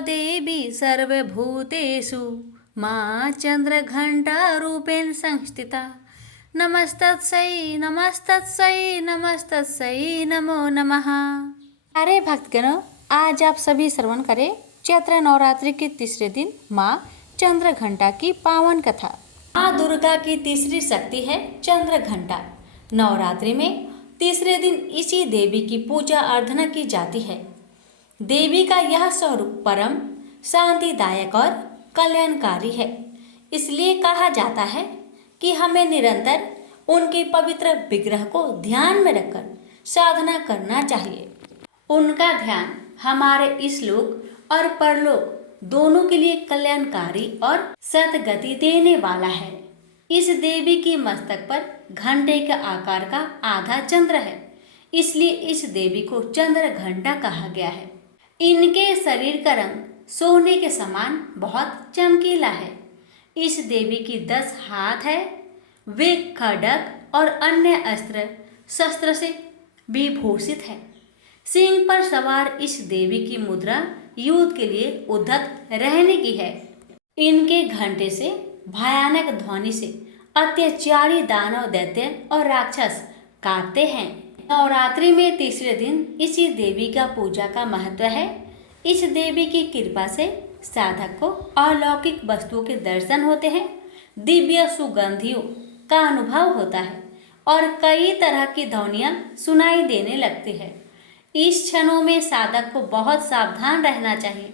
देवी सर्वभूतेषु माँ चंद्रघंटारूपेण संस्थिता। नमस्तस्यै नमस्तस्यै नमस्तस्यै नमो नमः। अरे भक्तगणों, आज आप सभी श्रवण करें चैत्र नवरात्रि के तीसरे दिन माँ चंद्रघंटा की पावन कथा। माँ दुर्गा की तीसरी शक्ति है चंद्रघंटा। नवरात्रि में तीसरे दिन इसी देवी की पूजा अर्चना की जाती है। देवी का यह स्वरूप परम शांतिदायक और कल्याणकारी है। इसलिए कहा जाता है कि हमें निरंतर उनके पवित्र विग्रह को ध्यान में रखकर साधना करना चाहिए। उनका ध्यान हमारे इस लोक और परलोक दोनों के लिए कल्याणकारी और सद्गति देने वाला है। इस देवी की मस्तक पर घंटे के आकार का आधा चंद्र है, इसलिए इस देवी को चंद्र घंटा कहा गया है। इनके शरीर का रंग सोने के समान बहुत चमकीला है। इस देवी की 10 हाथ है। वे खड्ग और अन्य अस्त्र शस्त्र से विभूषित है। सिंह पर सवार इस देवी की मुद्रा युद्ध के लिए उद्धत रहने की है। इनके घंटे से भयानक ध्वनि से अत्याचारी दानव दैत्य और राक्षस कांपते हैं। नवरात्रि में तीसरे दिन इसी देवी का पूजा का महत्व है। इस देवी की कृपा से साधक को अलौकिक वस्तुओं के दर्शन होते हैं, दिव्य सुगंधियों का अनुभव होता है और कई तरह की ध्वनियाँ सुनाई देने लगती है। इस क्षणों में साधक को बहुत सावधान रहना चाहिए।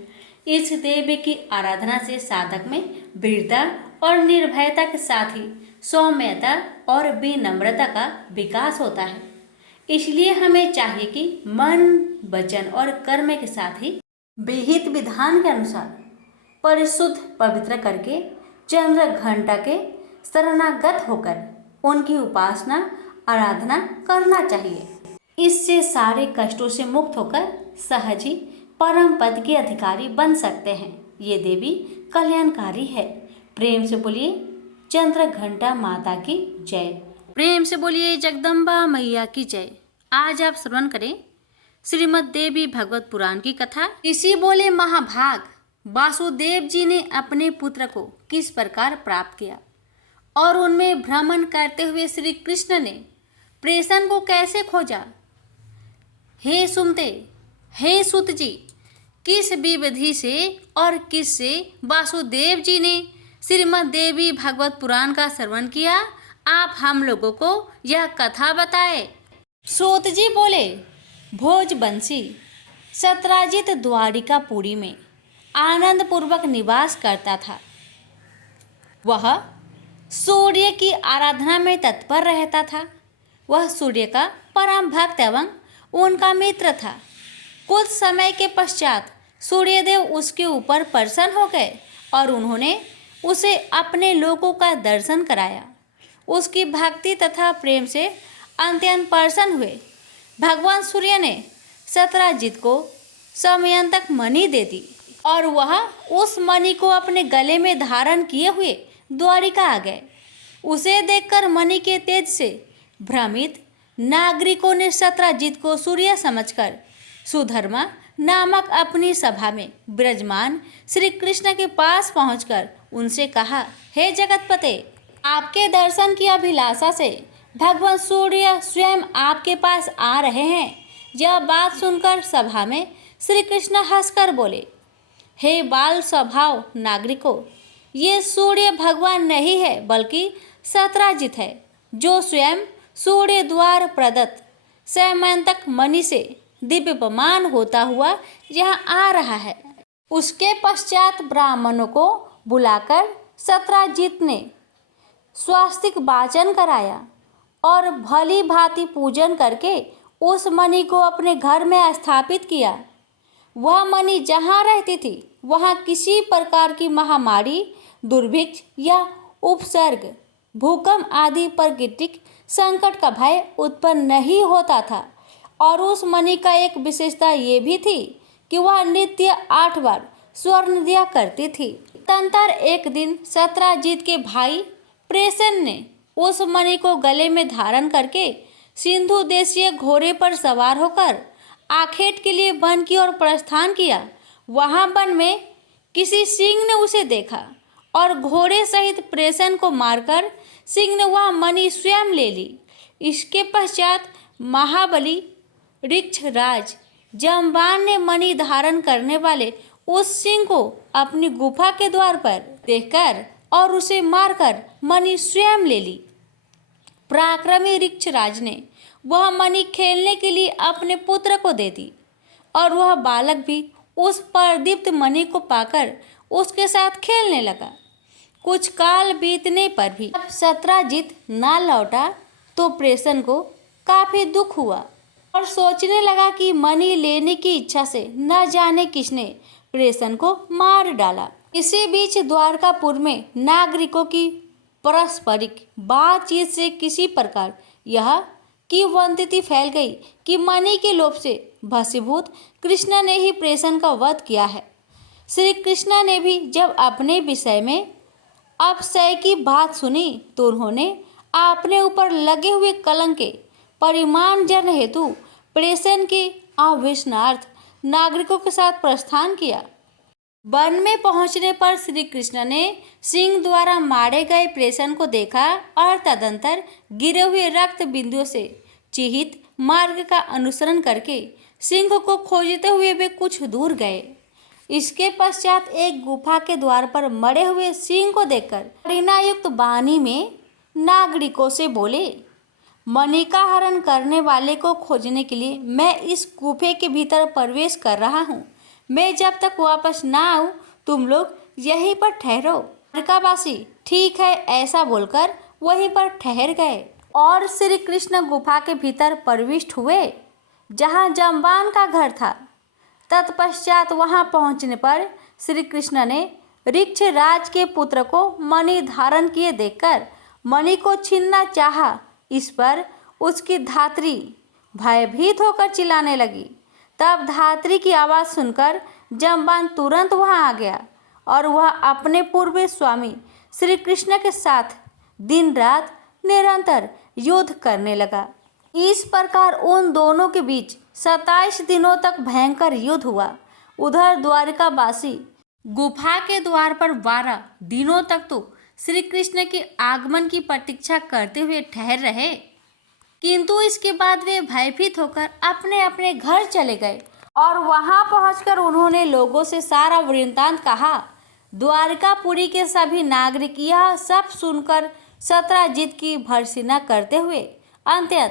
इस देवी की आराधना से साधक में वीरता और निर्भयता के साथ ही सौम्यता और विनम्रता का विकास होता है। इसलिए हमें चाहिए कि मन, वचन और कर्म के साथ ही विहित विधान के अनुसार परिशुद्ध पवित्र करके चंद्र घंटा के शरणागत होकर उनकी उपासना आराधना करना चाहिए। इससे सारे कष्टों से मुक्त होकर सहज ही परम पद के अधिकारी बन सकते हैं। ये देवी कल्याणकारी है। प्रेम से बोलिए चंद्र घंटा माता की जय। प्रेम से बोलिए जगदम्बा मैया की जय। आज आप श्रवण करें श्रीमद् देवी भागवत पुराण की कथा। ऋषि बोले, महाभाग, वासुदेव जी ने अपने पुत्र को किस प्रकार प्राप्त किया और उनमें भ्रमण करते हुए श्री कृष्ण ने प्रेषण को कैसे खोजा। हे सुनते, हे सुत जी, किस विधि से और किससे वासुदेव जी ने श्रीमद् देवी भागवत पुराण का श्रवण किया, आप हम लोगों को यह कथा बताए। सूत जी बोले, भोजबंशी सत्राजित द्वारिकापुरी में आनंद पूर्वक निवास करता था। वह सूर्य की आराधना में तत्पर रहता था। वह सूर्य का परम भक्त एवं उनका मित्र था। कुछ समय के पश्चात सूर्यदेव उसके ऊपर प्रसन्न हो गए और उन्होंने उसे अपने लोकों का दर्शन कराया। उसकी भक्ति तथा प्रेम से अत्यंत प्रसन्न हुए। भगवान सूर्य ने सत्राजित को समयंतक मणि दे दी और वह उस मणि को अपने गले में धारण किए हुए द्वारिका आ गए। उसे देखकर मणि के तेज से भ्रमित नागरिकों ने सत्राजित को सूर्य समझकर सुधर्मा नामक अपनी सभा में विराजमान श्री कृष्ण के पास पहुंचकर उनसे कहा, हे जगतपते, आपके दर्शन की अभिलाषा से भगवान सूर्य स्वयं आपके पास आ रहे हैं। यह बात सुनकर सभा में श्री कृष्ण हंसकर बोले, हे बाल स्वभाव नागरिकों, ये सूर्य भगवान नहीं है बल्कि सत्राजित है, जो स्वयं सूर्य द्वार प्रदत्त समयंतक मणि से दिव्यमान होता हुआ यहाँ आ रहा है। उसके पश्चात ब्राह्मणों को बुलाकर सत्राजित ने स्वास्तिक वाचन कराया और भली भांति पूजन करके उस मणि को अपने घर में स्थापित किया। वह मणि जहाँ रहती थी वहाँ किसी प्रकार की महामारी, दुर्भिक्ष या उपसर्ग, भूकंप आदि प्राकृतिक संकट का भय उत्पन्न नहीं होता था। और उस मणि का एक विशेषता ये भी थी कि वह नित्य 8 बार स्वर्ण दिया करती थी। तदंतर एक दिन सत्राजित के भाई प्रेषण ने उस मणि को गले में धारण करके सिंधु देशीय घोड़े पर सवार होकर आखेट के लिए वन की ओर प्रस्थान किया। वहां वन में किसी सिंह ने उसे देखा और घोड़े सहित प्रेषण को मारकर सिंह ने वह मणि स्वयं ले ली। इसके पश्चात महाबली ऋक्षराज जांबान ने मणि धारण करने वाले उस सिंह को अपनी गुफा के द्वार पर देखकर और उसे मारकर मणि स्वयं ले ली। पराक्रमी ऋक्षराज ने वह मणि खेलने के लिए अपने पुत्र को दे दी और वह बालक भी उस प्रदीप्त मणि को पाकर उसके साथ खेलने लगा। कुछ काल बीतने पर भी जब सत्राजित ना लौटा तो प्रेषण को काफी दुख हुआ और सोचने लगा कि मणि लेने की इच्छा से न जाने किसने प्रेषण को मार डाला। इसी बीच द्वारकापुर में नागरिकों की पारस्परिक बातचीत से किसी प्रकार यह किंवदंती फैल गई कि मणि के लोभ से भस्मीभूत कृष्ण ने ही प्रेषण का वध किया है। श्री कृष्ण ने भी जब अपने विषय में अपशय की बात सुनी तो उन्होंने अपने ऊपर लगे हुए कलंक के परिमार्जन हेतु प्रेषण के आवेशनार्थ नागरिकों के साथ प्रस्थान किया। वन में पहुंचने पर श्री कृष्ण ने सिंह द्वारा मारे गए प्रेषण को देखा और तदंतर गिरे हुए रक्त बिंदुओं से चिहित मार्ग का अनुसरण करके सिंह को खोजते हुए वे कुछ दूर गए। इसके पश्चात एक गुफा के द्वार पर मरे हुए सिंह को देखकर करुणायुक्त वाणी में नागरिकों से बोले, मणि का हरण करने वाले को खोजने के लिए मैं इस गुफे के भीतर प्रवेश कर रहा हूँ। मैं जब तक वापस ना आऊँ तुम लोग यहीं पर ठहरो। द्वारकावासी ठीक है ऐसा बोलकर वहीं पर ठहर गए और श्री कृष्ण गुफा के भीतर प्रविष्ट हुए जहाँ जांबान का घर था। तत्पश्चात वहां पहुंचने पर श्री कृष्ण ने ऋक्षराज के पुत्र को मणि धारण किए देखकर मणि को छीनना चाहा। इस पर उसकी धात्री भयभीत होकर चिल्लाने लगी। तब धात्री की आवाज़ सुनकर जांबान तुरंत वहां आ गया और वह अपने पूर्व स्वामी श्री कृष्ण के साथ दिन रात निरंतर युद्ध करने लगा। इस प्रकार उन दोनों के बीच 27 दिनों तक भयंकर युद्ध हुआ। उधर द्वारकावासी गुफा के द्वार पर 12 दिनों तक तो श्री कृष्ण के आगमन की प्रतीक्षा करते हुए ठहर रहे, किंतु इसके बाद वे भयभीत होकर अपने अपने घर चले गए और वहां पहुंचकर उन्होंने लोगों से सारा वृत्तांत कहा। द्वारकापुरी के सभी नागरिक यह सब सुनकर सत्राजित की भर्त्सना करते हुए अंततः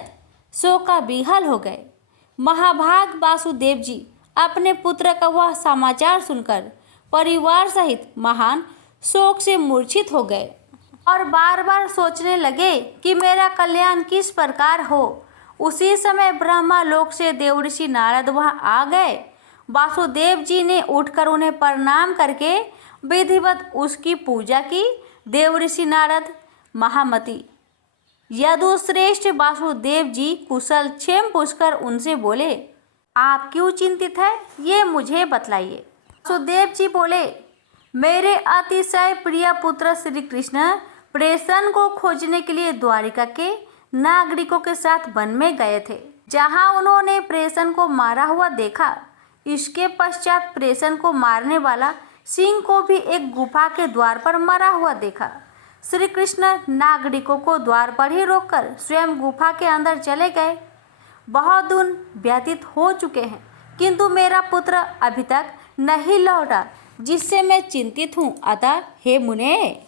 शोकाविहल हो गए। महाभाग वासुदेव जी अपने पुत्र का वह समाचार सुनकर परिवार सहित महान शोक से मूर्छित हो गए और बार बार सोचने लगे कि मेरा कल्याण किस प्रकार हो। उसी समय ब्रह्मा लोक से देवर्षि नारद वहां आ गए। वासुदेव जी ने उठकर उन्हें प्रणाम करके विधिवत उसकी पूजा की। देवर्षि नारद महामती यदुश्रेष्ठ वासुदेव जी कुशल क्षेम पूछकर उनसे बोले, आप क्यों चिंतित है ये मुझे बतलाइए। वासुदेव जी बोले, मेरे अतिशय प्रिय पुत्र श्री कृष्ण प्रेषण को खोजने के लिए द्वारिका के नागरिकों के साथ वन में गए थे, जहां उन्होंने प्रेषण को मारा हुआ देखा। इसके पश्चात प्रेषण को मारने वाला सिंह को भी एक गुफा के द्वार पर मरा हुआ देखा। श्री कृष्ण नागरिकों को द्वार पर ही रोककर स्वयं गुफा के अंदर चले गए। बहुत दिन व्यतीत हो चुके हैं किंतु मेरा पुत्र अभी तक नहीं लौटा, जिससे मैं चिंतित हूँ। अतः हे मुने,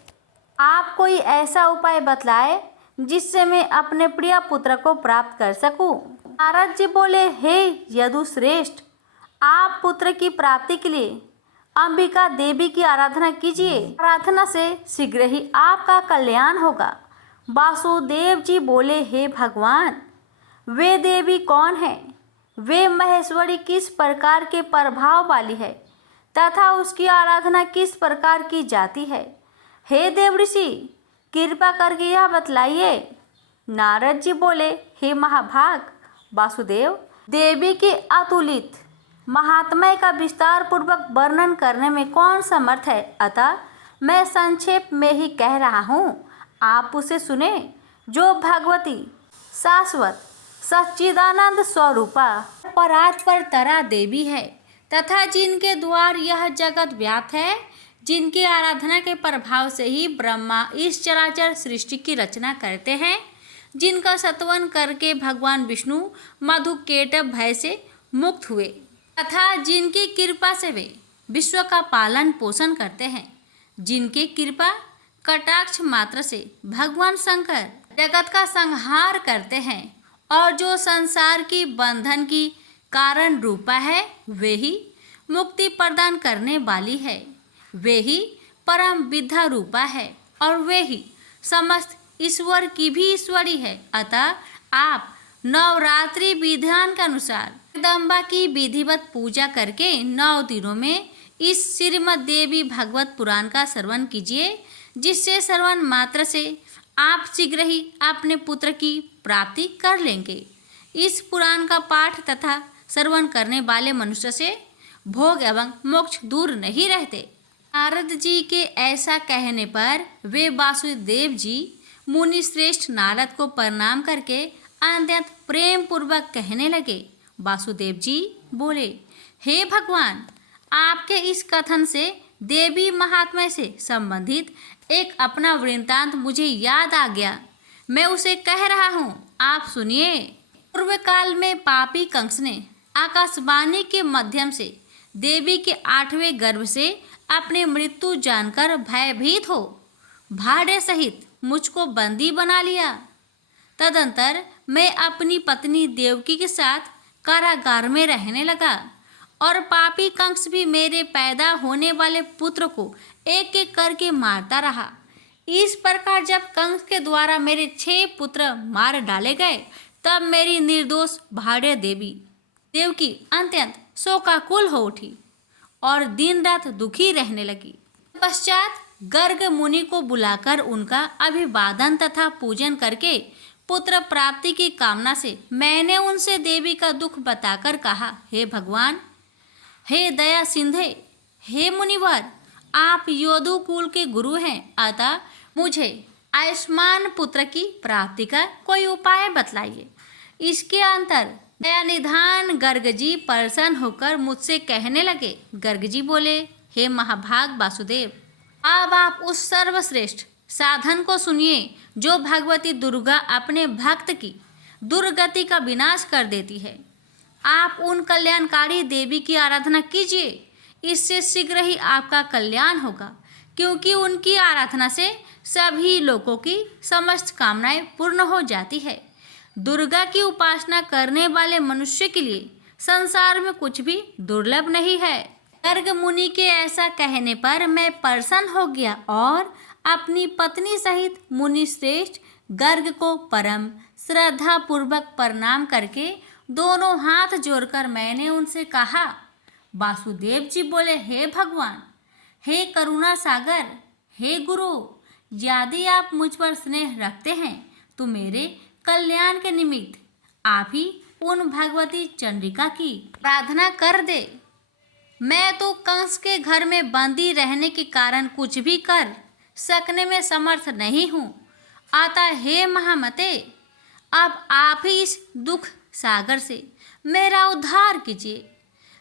आप कोई ऐसा उपाय बतलाए जिससे मैं अपने प्रिय पुत्र को प्राप्त कर सकूं। नारद जी बोले, हे यदुश्रेष्ठ, आप पुत्र की प्राप्ति के लिए अंबिका देवी की आराधना कीजिए। आराधना से शीघ्र ही आपका कल्याण होगा। वासुदेव जी बोले, हे भगवान, वे देवी कौन है? वे महेश्वरी किस प्रकार के प्रभाव वाली है तथा उसकी आराधना किस प्रकार की जाती है? हे देवऋषि, कृपा करके यह बतलाइए। नारद जी बोले, हे महाभाग वासुदेव, देवी के अतुलित महात्म्य का विस्तार पूर्वक वर्णन करने में कौन समर्थ है, अतः मैं संक्षेप में ही कह रहा हूँ, आप उसे सुने। जो भगवती शाश्वत सच्चिदानंद स्वरूपा परात्पर तरा देवी है, तथा जिनके द्वार यह जगत व्याप्त है, जिनकी आराधना के प्रभाव से ही ब्रह्मा इस चराचर सृष्टि की रचना करते हैं, जिनका सत्वन करके भगवान विष्णु मधुकेटभ भय से मुक्त हुए तथा जिनकी कृपा से वे विश्व का पालन पोषण करते हैं, जिनके कृपा कटाक्ष मात्र से भगवान शंकर जगत का संहार करते हैं और जो संसार की बंधन की कारण रूपा है, वे ही मुक्ति प्रदान करने वाली है, वे ही परम विद्या रूपा है और वे ही समस्त ईश्वर की भी ईश्वरी है। अतः आप नवरात्रि विधान के अनुसार जगदम्बा की विधिवत पूजा करके 9 दिनों में इस श्रीमद् देवी भागवत पुराण का श्रवण कीजिए, जिससे श्रवण मात्र से आप शीघ्र ही अपने पुत्र की प्राप्ति कर लेंगे। इस पुराण का पाठ तथा श्रवण करने वाले मनुष्य से भोग एवं मोक्ष दूर नहीं रहते। नारद जी के ऐसा कहने पर वे वासुदेव जी मुनि श्रेष्ठ नारद को प्रणाम करके अत्यंत प्रेम पूर्वक कहने लगे। वासुदेव जी बोले, हे भगवान, आपके इस कथन से देवी महात्म्य से संबंधित एक अपना वृत्तांत मुझे याद आ गया। मैं उसे कह रहा हूँ, आप सुनिए। पूर्व काल में पापी कंस ने आकाशवाणी के माध्यम से देवी के 8वें गर्भ से अपने मृत्यु जानकर भयभीत हो भाड़े सहित मुझको बंदी बना लिया। तदंतर मैं अपनी पत्नी देवकी के साथ कारागार में रहने लगा और पापी कंस भी मेरे पैदा होने वाले पुत्र को एक एक करके मारता रहा। इस प्रकार जब कंस के द्वारा मेरे 6 पुत्र मार डाले गए, तब मेरी निर्दोष भाड़े देवकी अत्यंत शोकाकुल हो उठी और दिन रात दुखी रहने लगी। पश्चात गर्ग मुनि को बुलाकर उनका अभिवादन तथा पूजन करके पुत्र प्राप्ति की कामना से मैंने उनसे देवी का दुख बताकर कहा, हे भगवान, हे दया सिंधे, हे मुनिवर, आप योदु कुल के गुरु हैं, अतः मुझे आयुष्मान पुत्र की प्राप्ति का कोई उपाय बतलाइए। इसके अंतर दया निधान गर्ग जी प्रसन्न होकर मुझसे कहने लगे। गर्ग जी बोले, हे महाभाग वासुदेव, अब आप उस सर्वश्रेष्ठ साधन को सुनिए जो भगवती दुर्गा अपने भक्त की दुर्गति का विनाश कर देती है। आप उन कल्याणकारी देवी की आराधना कीजिए, इससे शीघ्र ही आपका कल्याण होगा, क्योंकि उनकी आराधना से सभी लोगों की समस्त कामनाएं पूर्ण हो जाती है। दुर्गा की उपासना करने वाले मनुष्य के लिए संसार में कुछ भी दुर्लभ नहीं है। गर्ग मुनि के ऐसा कहने पर मैं प्रसन्न हो गया और अपनी पत्नी सहित मुनि श्रेष्ठ गर्ग को परम श्रद्धा पूर्वक प्रणाम करके दोनों हाथ जोड़कर मैंने उनसे कहा। वासुदेव जी बोले, हे भगवान, हे करुणा सागर, हे गुरु, यदि आप मुझ पर स्नेह रखते हैं तो मेरे कल्याण के निमित्त आप ही उन भगवती चंडिका की प्रार्थना कर दे। मैं तो कंस के घर में बंदी रहने के कारण कुछ भी कर सकने में समर्थ नहीं हूँ, अतः हे महामते, अब आप ही इस दुख सागर से मेरा उद्धार कीजिए।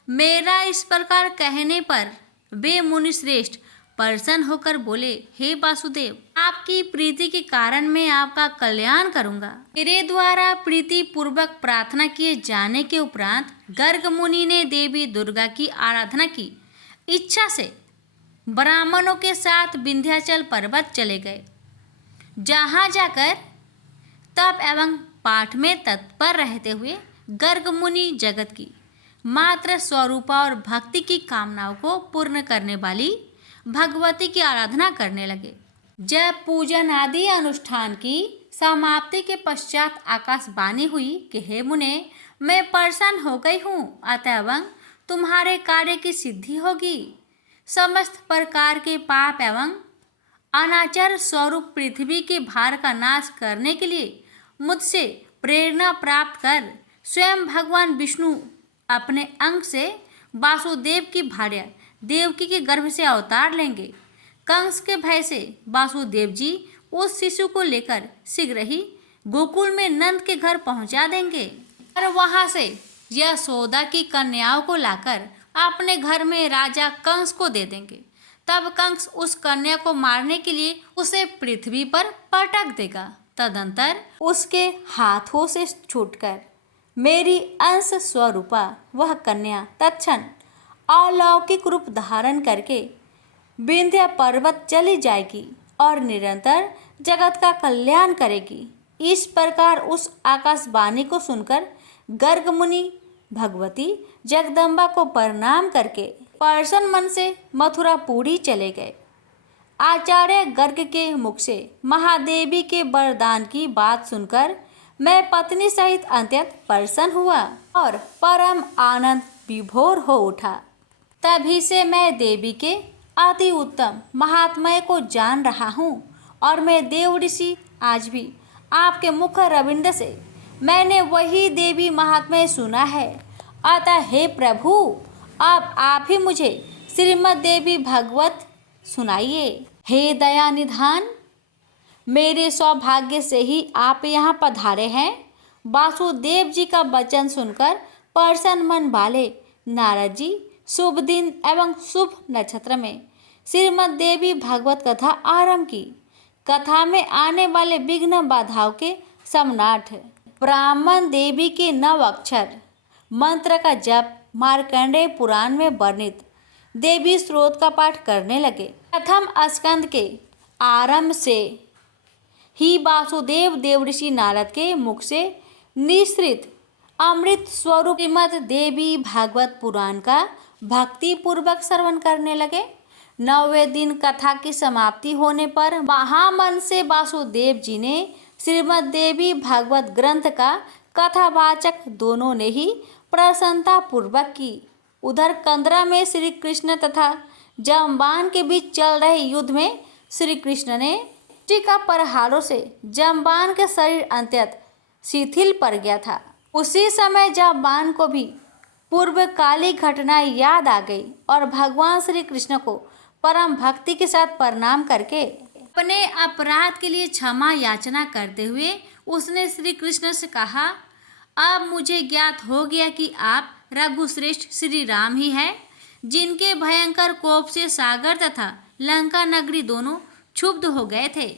मेरा इस प्रकार कहने पर वे मुनि श्रेष्ठ प्रसन्न होकर बोले, हे वासुदेव, आपकी प्रीति के कारण मैं आपका कल्याण करूंगा। मेरे द्वारा प्रीति पूर्वक प्रार्थना किए जाने के उपरांत गर्ग मुनि ने देवी दुर्गा की आराधना की इच्छा से ब्राह्मणों के साथ विंध्याचल पर्वत चले गए। जहाँ जाकर तप एवं पाठ में तत्पर रहते हुए गर्ग मुनि जगत की मात्र स्वरूपा और भक्ति की कामनाओं को पूर्ण करने वाली भगवती की आराधना करने लगे। जब पूजन आदि अनुष्ठान की समाप्ति के पश्चात आकाशवाणी हुई कि हे मुने, मैं प्रसन्न हो गई हूँ, अतः तुम्हारे कार्य की सिद्धि होगी। समस्त प्रकार के पाप एवं अनाचार स्वरूप पृथ्वी के भार का नाश करने के लिए मुझसे प्रेरणा प्राप्त कर स्वयं भगवान विष्णु अपने अंग से वासुदेव की भार्या देवकी के गर्भ से अवतार लेंगे। कंस के भय से वासुदेव जी उस शिशु को लेकर शीघ्र ही गोकुल में नंद के घर पहुंचा देंगे और वहां से यशोदा की कन्याओं को लाकर अपने घर में राजा कंस को दे देंगे। तब कंस उस कन्या को मारने के लिए उसे पृथ्वी पर पटक देगा। तदंतर उसके हाथों से छूटकर मेरी अंश स्वरूपा वह कन्या तत्क्षण अलौकिक रूप धारण करके विंध्य पर्वत चली जाएगी और निरंतर जगत का कल्याण करेगी। इस प्रकार उस आकाशवाणी को सुनकर गर्ग मुनि भगवती जगदम्बा को प्रणाम करके प्रसन्न मन से मथुरापुरी चले गए। आचार्य गर्ग के मुख से महादेवी के वरदान की बात सुनकर मैं पत्नी सहित अत्यंत प्रसन्न हुआ और परम आनंद विभोर हो उठा। तभी से मैं देवी के अति उत्तम महात्म्य को जान रहा हूँ और मैं देव ऋषि आज भी आपके मुख रविंद से मैंने वही देवी महात्म्य सुना है। अतः हे प्रभु, अब आप ही मुझे श्रीमद् देवी भागवत सुनाइए। हे दया निधान, मेरे सौभाग्य से ही आप यहाँ पधारे हैं। वासुदेव जी का वचन सुनकर प्रसन्न मन वाले नारद जी शुभ दिन एवं शुभ नक्षत्र में श्रीमद् देवी भागवत कथा आरंभ की। कथा में आने वाले विघ्न बाधाओं के समनाथ ब्राह्मण देवी के 9 अक्षर मंत्र का जप मार्कंडेय पुराण में वर्णित देवी स्त्रोत का पाठ करने लगे। प्रथम स्कंद के आरंभ से ही वासुदेव देवऋषि नारद के मुख से निश्रित अमृत स्वरूप श्रीमद् देवी भागवत पुराण का भक्ति पूर्वक श्रवण करने लगे। 9वें दिन कथा की समाप्ति होने पर महामन से वासुदेव जी ने श्रीमद् देवी भागवत ग्रंथ का कथावाचक दोनों ने ही प्रसन्नता पूर्वक की। उधर कंदरा में श्री कृष्ण तथा जाम्बान के बीच चल रहे युद्ध में श्री कृष्ण ने टीका प्रहारों से जाम्बान के शरीर अत्यंत शिथिल पड़ गया था। उसी समय जाम्बान को भी पूर्वकाली घटनाएं याद आ गई और भगवान श्री कृष्ण को परम भक्ति के साथ प्रणाम करके अपने अपराध के लिए क्षमा याचना करते हुए उसने श्री कृष्ण से कहा, अब मुझे ज्ञात हो गया कि आप रघुश्रेष्ठ श्री राम ही हैं, जिनके भयंकर कोप से सागर तथा लंका नगरी दोनों क्षुब्ध हो गए थे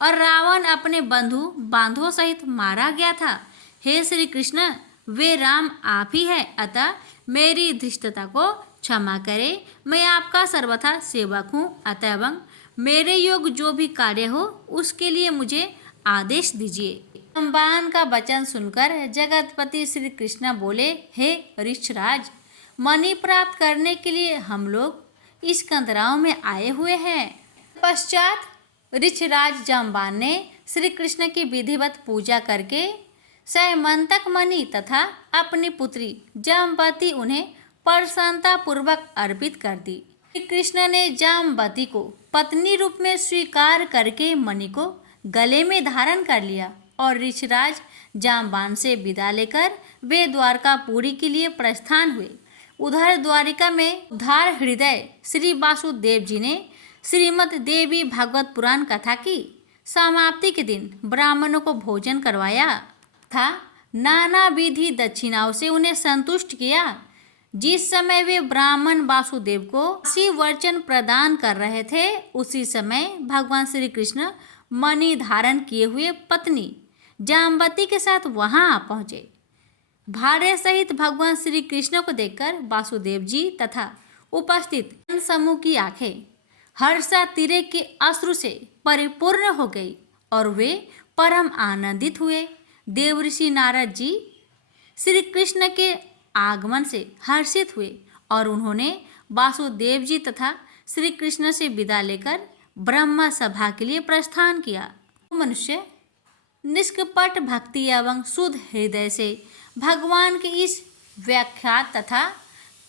और रावण अपने बंधु बांधवों सहित मारा गया था। हे श्री कृष्ण, वे राम आप ही हैं, अतः मेरी धृष्टता को क्षमा करें। मैं आपका सर्वथा सेवक हूँ, अतः मेरे योग जो भी कार्य हो उसके लिए मुझे आदेश दीजिए। जाम्बान का वचन सुनकर जगतपति श्री कृष्ण बोले, हे ऋषराज, मणि प्राप्त करने के लिए हम लोग इस कंदराओं में आए हुए हैं। पश्चात ऋषराज जाम्बान ने श्री कृष्ण की विधिवत पूजा करके सैमंतक मणि तथा अपनी पुत्री जाम्बती उन्हें प्रसन्नता पूर्वक अर्पित कर दी। श्री कृष्ण ने जाम्बती को पत्नी रूप में स्वीकार करके मणि को गले में धारण कर लिया और ऋषराज जाम्बान से विदा लेकर वे द्वारकापुरी के लिए प्रस्थान हुए। उधर द्वारिका में उदार हृदय श्री वासुदेव जी ने श्रीमद् देवी भागवत पुराण कथा की समाप्ति के दिन ब्राह्मणों को भोजन करवाया था। नाना विधि दक्षिणाओं से उन्हें संतुष्ट किया। जिस समय वे ब्राह्मण वासुदेव को इसी वचन प्रदान कर रहे थे, उसी समय भगवान श्री कृष्ण मणि धारण किए हुए पत्नी जाम्बती के साथ वहां आ पहुंचे। भार्य सहित भगवान श्री कृष्ण को देखकर वासुदेव जी तथा उपस्थित समूह की आंखें हर्षातिरेक के अश्रु से परिपूर्ण हो गई और वे परम आनंदित हुए। देवऋषि नारद जी श्री कृष्ण के आगमन से हर्षित हुए और उन्होंने वासुदेव जी तथा श्री कृष्ण से विदा लेकर ब्रह्म सभा के लिए प्रस्थान किया। मनुष्य निष्कपट भक्ति एवं शुद्ध हृदय से भगवान के इस व्याख्यात तथा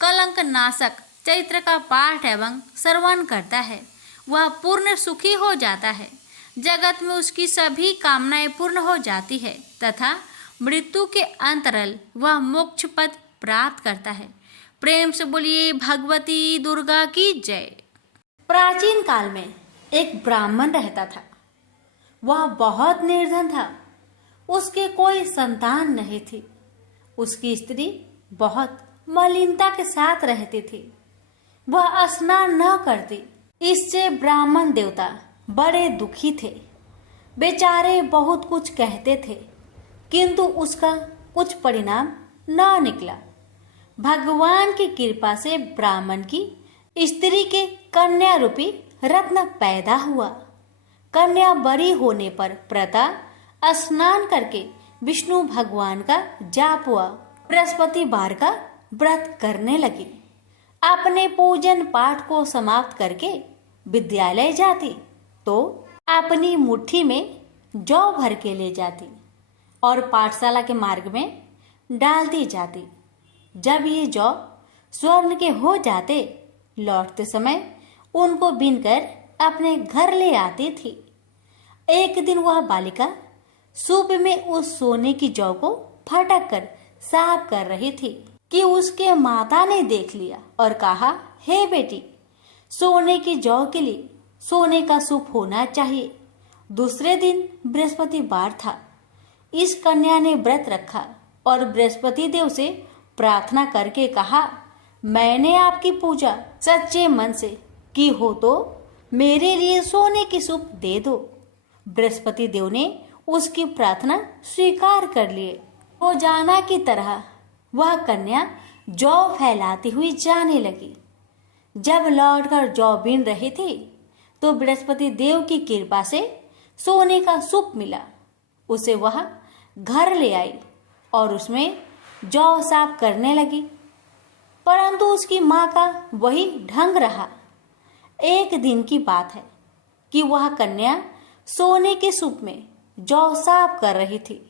कलंक नाशक चरित्र का पाठ एवं श्रवण करता है, वह पूर्ण सुखी हो जाता है। जगत में उसकी सभी कामनाएं पूर्ण हो जाती है तथा मृत्यु के अंतरल वह मोक्ष पद प्राप्त करता है। प्रेम से बोलिए भगवती दुर्गा की जय। प्राचीन काल में एक ब्राह्मण रहता था। वह बहुत निर्धन था। उसके कोई संतान नहीं थी। उसकी स्त्री बहुत मलिनता के साथ रहती थी। वह स्नान न करती। इससे ब्राह्मण देवता बड़े दुखी थे। बेचारे बहुत कुछ कहते थे, किंतु उसका कुछ परिणाम न निकला। भगवान की कृपा से ब्राह्मण की स्त्री के कन्या रूपी रत्न पैदा हुआ। कन्या बड़ी होने पर प्रता स्नान करके विष्णु भगवान का जाप हुआ। बृहस्पतिवार का व्रत करने लगी। अपने पूजन पाठ को समाप्त करके विद्यालय जाती तो अपनी मुट्ठी में जौ भर के ले जाती और पाठशाला के मार्ग में डालती जाती। जब ये जौ स्वर्ण के हो जाते, लौटते समय उनको बीनकर अपने घर ले आती थी। एक दिन वह बालिका सूप में उस सोने की जौ को फटक कर साफ कर रही थी कि उसके माता ने देख लिया और कहा, हे बेटी, सोने की जौ के लिए सोने का सूप होना चाहिए। दूसरे दिन बृहस्पतिवार था। इस कन्या ने व्रत रखा और बृहस्पति देव से प्रार्थना करके कहा, मैंने आपकी पूजा सच्चे मन से की हो तो मेरे लिए सोने की सूप दे दो। बृहस्पति देव ने उसकी प्रार्थना स्वीकार कर लिए। रोजाना की तरह वह कन्या जौ फैलाती हुई जाने लगी। जब लौटकर जौ बीन रही थी तो बृहस्पति देव की कृपा से सोने का सूप मिला। उसे वह घर ले आई और उसमें जौ साफ करने लगी, परंतु उसकी माँ का वही ढंग रहा। एक दिन की बात है कि वह कन्या सोने के सूप में जौ साफ कर रही थी।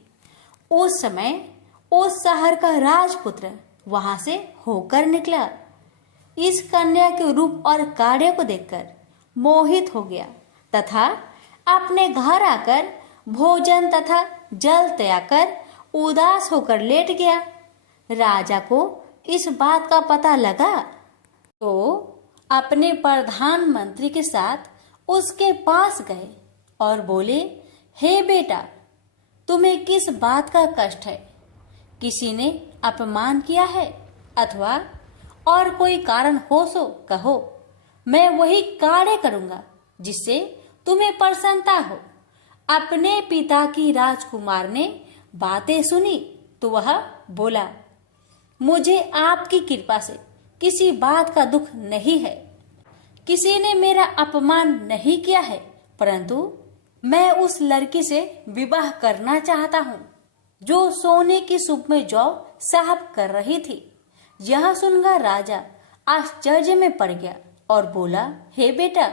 उस समय उस शहर का राजपुत्र वहां से होकर निकला। इस कन्या के रूप और कार्य को देखकर मोहित हो गया तथा अपने घर आकर भोजन तथा जल त्याग कर उदास होकर लेट गया। राजा को इस बात का पता लगा तो अपने प्रधानमंत्री के साथ उसके पास गए और बोले, हे बेटा, तुम्हें किस बात का कष्ट है? किसी ने अपमान किया है अथवा और कोई कारण हो सो कहो, मैं वही कार्य करूंगा जिससे तुम्हें प्रसन्नता हो। अपने पिता की राजकुमार ने बातें सुनी तो वह बोला, मुझे आपकी कृपा से किसी बात का दुख नहीं है। किसी ने मेरा अपमान नहीं किया है, परंतु मैं उस लड़की से विवाह करना चाहता हूँ जो सोने की सूप में जौ साफ कर रही थी। यह सुनकर राजा आश्चर्य में पड़ गया और बोला, हे बेटा,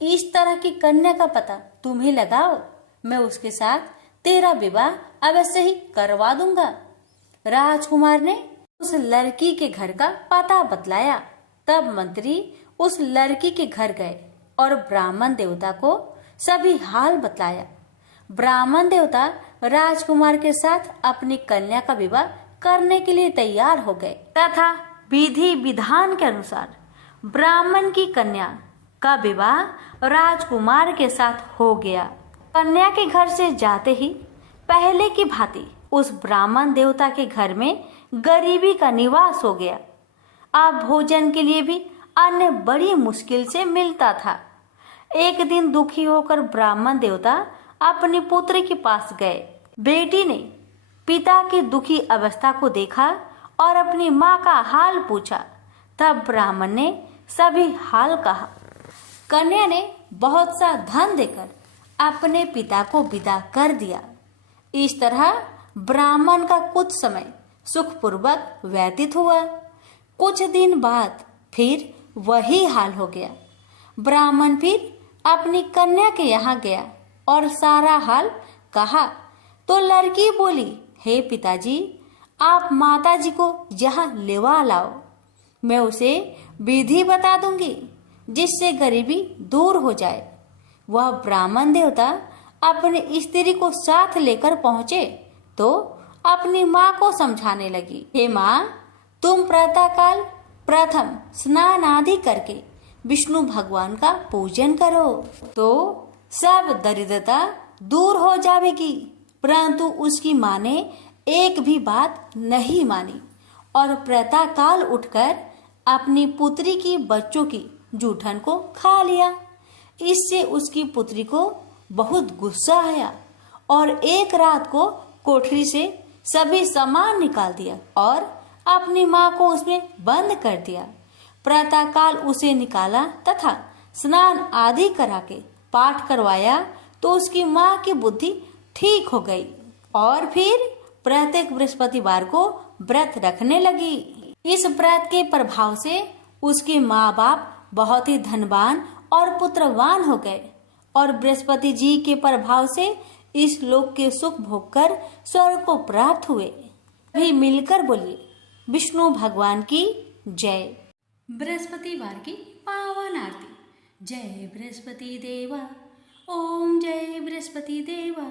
इस तरह की कन्या का पता तुम्हें लगाओ, मैं उसके साथ तेरा विवाह अवश्य ही करवा दूंगा। राजकुमार ने उस लड़की के घर का पता बतलाया। तब मंत्री उस लड़की के घर गए और ब्राह्मण देवता को सभी हाल बतलाया। ब्राह्मण देवता राजकुमार के साथ अपनी कन्या का विवाह करने के लिए तैयार हो गए तथा विधि विधान के अनुसार ब्राह्मण की कन्या का विवाह राजकुमार के साथ हो गया। कन्या के घर से जाते ही पहले की भांति उस ब्राह्मण देवता के घर में गरीबी का निवास हो गया। अब भोजन के लिए भी अन्न बड़ी मुश्किल से मिलता था। एक दिन दुखी होकर ब्राह्मण देवता अपनी पुत्री के पास गए। बेटी ने पिता की दुखी अवस्था को देखा और अपनी माँ का हाल पूछा। तब ब्राह्मण ने सभी हाल कहा। कन्या ने बहुत सा धन देकर अपने पिता को विदा कर दिया। इस तरह ब्राह्मण का कुछ समय सुखपूर्वक व्यतीत हुआ। कुछ दिन बाद फिर वही हाल हो गया। ब्राह्मण फिर अपनी कन्या के यहाँ गया और सारा हाल कहा तो लड़की बोली, हे पिताजी, आप माताजी को यहाँ लेवा लाओ, मैं उसे विधि बता दूंगी जिससे गरीबी दूर हो जाए। वह ब्राह्मण देवता अपनी स्त्री को साथ लेकर पहुंचे तो अपनी माँ को समझाने लगी, हे माँ, तुम प्रातःकाल प्रथम स्नान आदि करके विष्णु भगवान का पूजन करो तो सब दरिद्रता दूर हो जाएगी। परंतु उसकी माँ ने एक भी बात नहीं मानी और प्रातःकाल उठकर अपनी पुत्री की बच्चों की जूठन को खा लिया। इससे उसकी पुत्री को बहुत गुस्सा आया और एक रात को कोठरी से सभी सामान निकाल दिया और अपनी माँ को उसमें बंद कर दिया। प्रातःकाल उसे निकाला तथा स्नान आदि करा के पाठ करवाया तो उसकी माँ की बुद्धि ठीक हो गई और फिर प्रत्येक बृहस्पतिवार को व्रत रखने लगी। इस व्रत के प्रभाव से उसके माँ बाप बहुत ही धनवान और पुत्रवान हो गए और बृहस्पति जी के प्रभाव से इस लोक के सुख भोग कर स्वर्ग को प्राप्त हुए। भी मिलकर बोलिए विष्णु भगवान की जय। बृहस्पतिवार की पावन आरती। जय बृहस्पति देवा, ओम जय बृहस्पति देवा,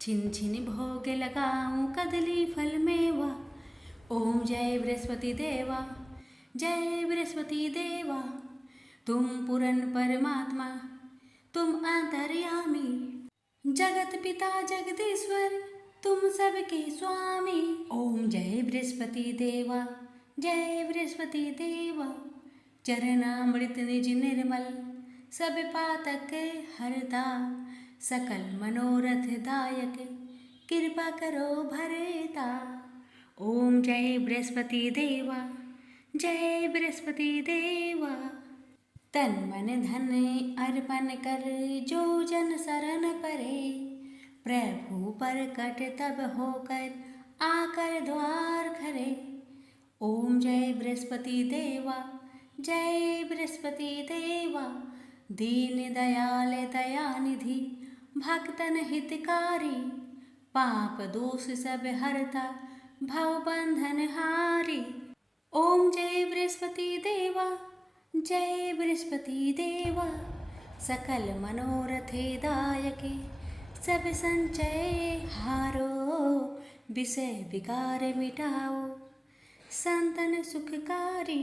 छिन छिन भोग लगाऊं कदली फल मेवा। ओम जय बृहस्पति देवा, जय बृहस्पति देवा, तुम पूर्ण परमात्मा, तुम अंतर्यामी, जगत पिता जगदीश्वर, तुम सबके स्वामी। ओम जय बृहस्पति देवा, जय बृहस्पति देवा, चरणामृत निज निर्मल, सब पातक हरता, सकल मनोरथ दायक, कृपा करो भरता। ओम जय बृहस्पति देवा, जय बृहस्पति देवा, तन मन धन अर्पण कर जो जन शरण परे, प्रभु प्रकट तब होकर आकर द्वार खरे। ओम जय बृहस्पति देवा, जय बृहस्पति देवा, दीन दयाल दयानिधि, भक्तन हितकारी, पाप दोष सब हरता, भव बंधन हारी। ओम जय बृहस्पति देवा, जय बृहस्पति देवा, सकल मनोरथे दायके, सब संचय हारो, विषय विकार मिटाओ, संतन सुखकारी।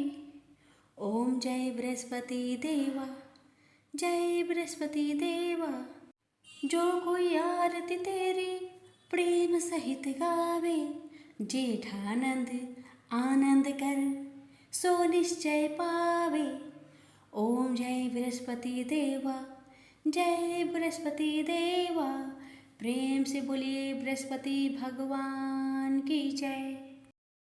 ओम जय बृहस्पति देवा, जय बृहस्पति देवा, जो कोई आरती तेरी प्रेम सहित गावे, जेठानंद आनंद कर सो निश्चय पावे। ओम जय बृहस्पति देवा, जय बृहस्पति देवा, प्रेम से बोलिए बृहस्पति भगवान की जय।